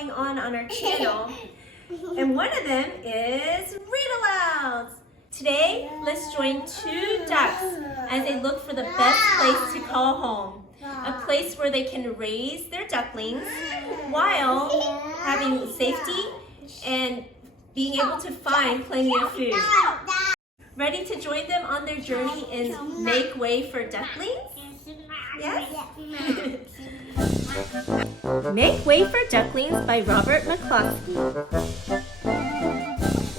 going on our channel. And one of them is Read Alouds. Today, let's join two ducks as they look for the best place to call home. A place where they can raise their ducklings while having safety and being able to find plenty of food. Ready to join them on their journey and make way for ducklings? Yes? Make Way for Ducklings by Robert McCloskey.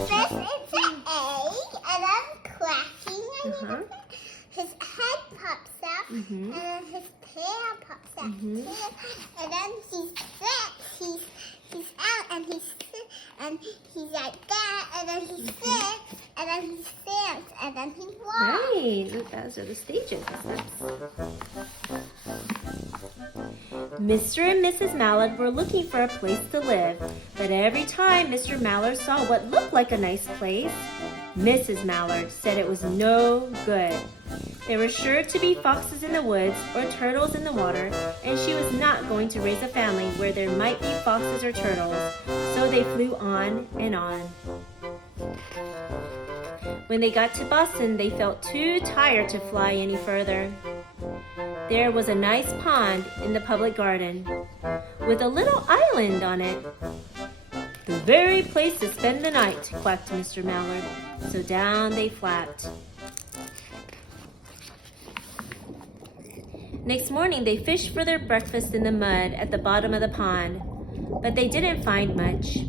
First it's an egg, and then cracking, and his head pops out, and then his tail pops out, and then he's out, and he's like that, and then he sits, and then he stands, and then he walks. Right, those are the stages. Mr. and Mrs. Mallard were looking for a place to live, but every time Mr. Mallard saw what looked like a nice place, Mrs. Mallard said it was no good. There were sure to be foxes in the woods or turtles in the water, and she was not going to raise a family where there might be foxes or turtles, so they flew on and on. When they got to Boston, they felt too tired to fly any further. There was a nice pond in the public garden with a little island on it. The very place to spend the night, quacked Mr. Mallard. So down they flapped. Next morning, they fished for their breakfast in the mud at the bottom of the pond, but they didn't find much.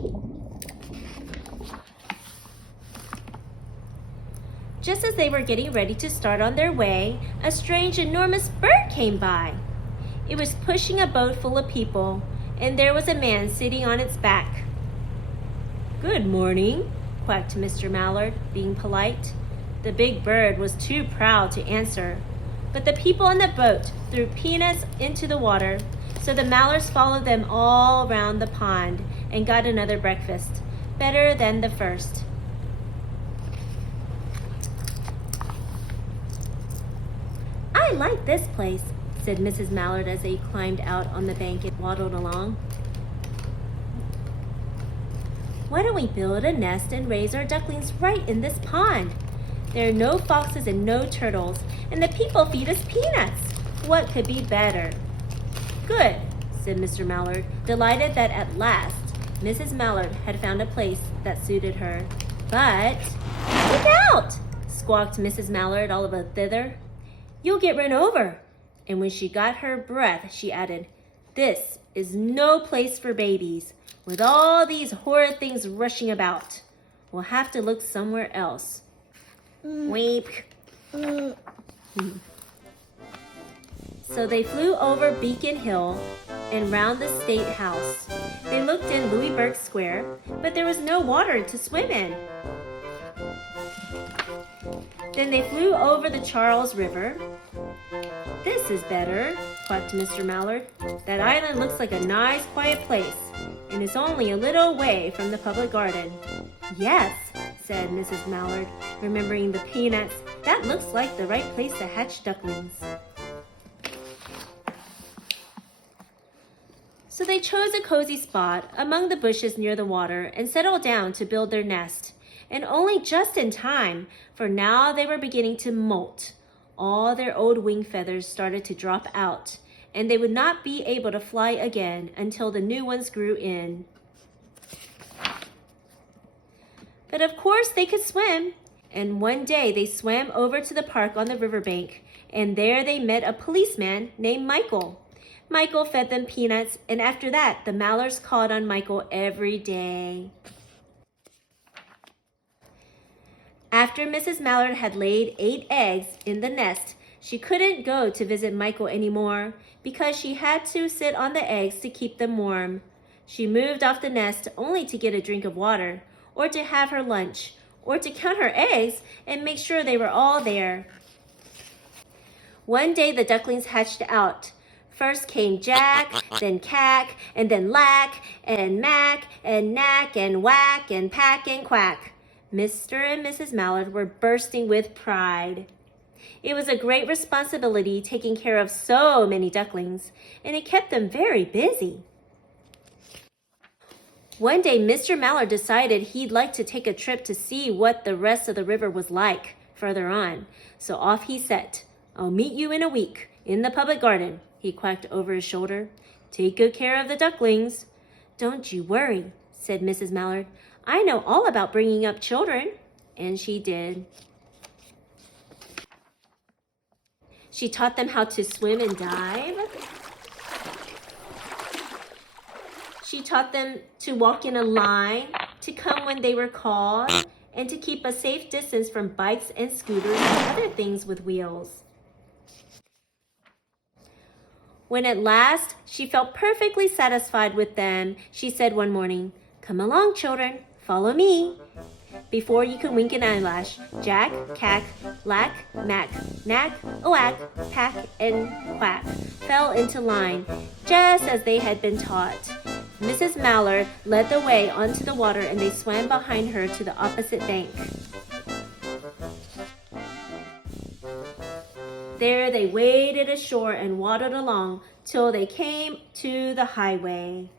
Just as they were getting ready to start on their way, a strange, enormous bird came by. It was pushing a boat full of people, and there was a man sitting on its back. "Good morning," quacked Mr. Mallard, being polite. The big bird was too proud to answer, but the people on the boat threw peanuts into the water, so the Mallards followed them all around the pond and got another breakfast, better than the first. "I like this place," said Mrs. Mallard as they climbed out on the bank and waddled along. "Why don't we build a nest and raise our ducklings right in this pond? There are no foxes and no turtles, and the people feed us peanuts. What could be better?" "Good," said Mr. Mallard, delighted that at last Mrs. Mallard had found a place that suited her. "But look out!" squawked Mrs. Mallard all of a thither. "You'll get run over." And when she got her breath, she added, "This is no place for babies, with all these horrid things rushing about. We'll have to look somewhere else." Weep. So they flew over Beacon Hill and round the State House. They looked in Louisburg Square, but there was no water to swim in. Then they flew over the Charles River. "This is better," quacked Mr. Mallard. "That island looks like a nice quiet place, and it's only a little way from the public garden." "Yes," said Mrs. Mallard, remembering the peanuts. "That looks like the right place to hatch ducklings." So they chose a cozy spot among the bushes near the water and settled down to build their nest. And only just in time, for now they were beginning to molt. All their old wing feathers started to drop out, and they would not be able to fly again until the new ones grew in. But of course they could swim, and one day they swam over to the park on the riverbank, and there they met a policeman named Michael. Michael fed them peanuts, and after that, the Mallards called on Michael every day. After Mrs. Mallard had laid 8 eggs in the nest, she couldn't go to visit Michael anymore because she had to sit on the eggs to keep them warm. She moved off the nest only to get a drink of water, or to have her lunch, or to count her eggs and make sure they were all there. One day the ducklings hatched out. First came Jack, then Cack, and then Lack, and Mack, and Knack, and Whack, and Pack, and Quack. Mr. and Mrs. Mallard were bursting with pride. It was a great responsibility taking care of so many ducklings, and it kept them very busy. One day, Mr. Mallard decided he'd like to take a trip to see what the rest of the river was like further on. So off he set. "I'll meet you in a week in the public garden," he quacked over his shoulder. "Take good care of the ducklings." "Don't you worry," said Mrs. Mallard. "I know all about bringing up children." And she did. She taught them how to swim and dive. She taught them to walk in a line, to come when they were called, and to keep a safe distance from bikes and scooters and other things with wheels. When at last she felt perfectly satisfied with them, she said one morning, "Come along, children, follow me." Before you could wink an eyelash, Jack, Cack, Lack, Mack, Knack, Oack, Pack, and Quack fell into line, just as they had been taught. Mrs. Mallard led the way onto the water, and they swam behind her to the opposite bank. There they waded ashore and waddled along till they came to the highway.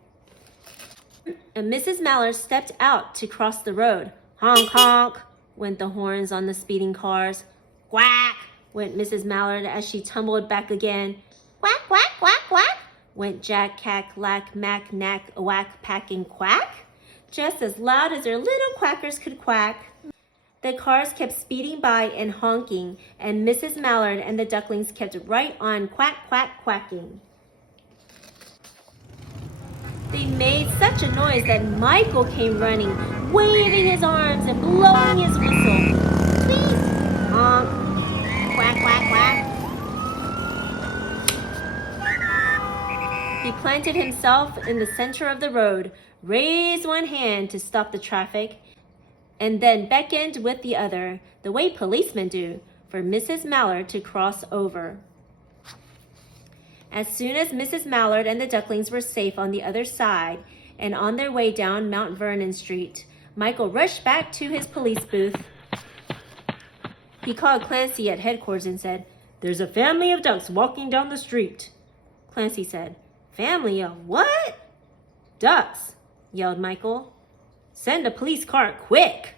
And Mrs. Mallard stepped out to cross the road. "Honk, honk," went the horns on the speeding cars. "Quack," went Mrs. Mallard as she tumbled back again. "Quack, quack, quack, quack," went Jack, Cack, Lack, Mack, Knack, Whack, Pack, and Quack, just as loud as their little quackers could quack. The cars kept speeding by and honking, and Mrs. Mallard and the ducklings kept right on quack, quack, quacking. They made such a noise that Michael came running, waving his arms and blowing his whistle. "Please, honk, quack, quack, quack." He planted himself in the center of the road, raised one hand to stop the traffic, and then beckoned with the other, the way policemen do, for Mrs. Mallard to cross over. As soon as Mrs. Mallard and the ducklings were safe on the other side and on their way down Mount Vernon Street, Michael rushed back to his police booth. He called Clancy at headquarters and said, "There's a family of ducks walking down the street." Clancy said, "Family of what?" "Ducks," yelled Michael. "Send a police car quick."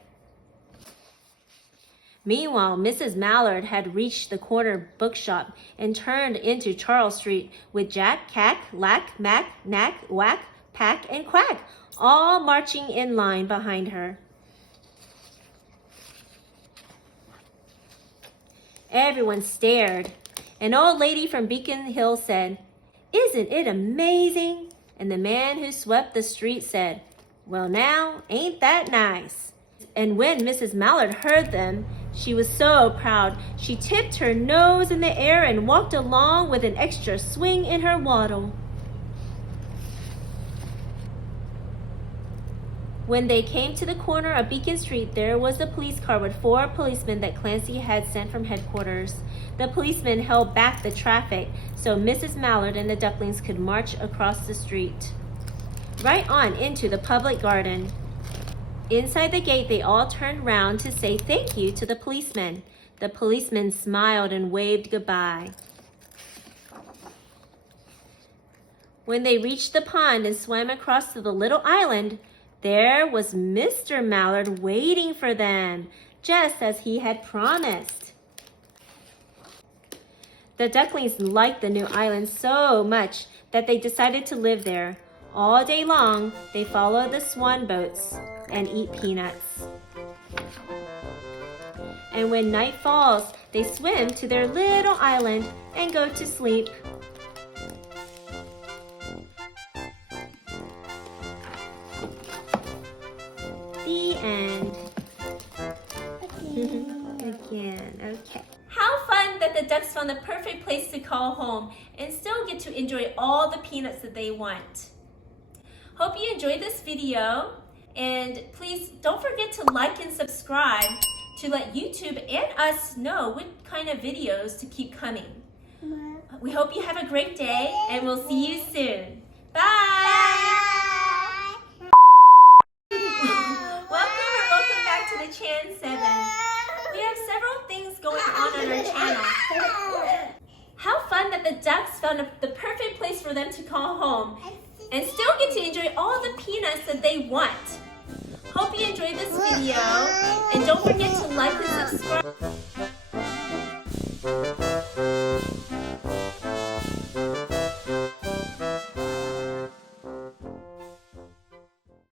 Meanwhile, Mrs. Mallard had reached the corner bookshop and turned into Charles Street with Jack, Cack, Lack, Mack, Knack, Whack, Pack, and Quack, all marching in line behind her. Everyone stared. An old lady from Beacon Hill said, "Isn't it amazing?" And the man who swept the street said, "Well now, ain't that nice?" And when Mrs. Mallard heard them, she was so proud, she tipped her nose in the air and walked along with an extra swing in her waddle. When they came to the corner of Beacon Street, there was a police car with 4 policemen that Clancy had sent from headquarters. The policemen held back the traffic so Mrs. Mallard and the ducklings could march across the street, right on into the public garden. Inside the gate, they all turned round to say thank you to the policemen. The policemen smiled and waved goodbye. When they reached the pond and swam across to the little island, there was Mr. Mallard waiting for them, just as he had promised. The ducklings liked the new island so much that they decided to live there. All day long, they follow the swan boats and eat peanuts. And when night falls, they swim to their little island and go to sleep. The end. Again, okay. How fun that the ducks found the perfect place to call home and still get to enjoy all the peanuts that they want. Hope you enjoyed this video, and please don't forget to like and subscribe to let YouTube and us know what kind of videos to keep coming. We hope you have a great day, and we'll see you soon. Bye! Welcome back to the Chan 7. We have several things going on our channel. How fun that the ducks found the perfect place for them to call home. and still get to enjoy all the peanuts that they want. Hope you enjoyed this video, and don't forget to like and subscribe.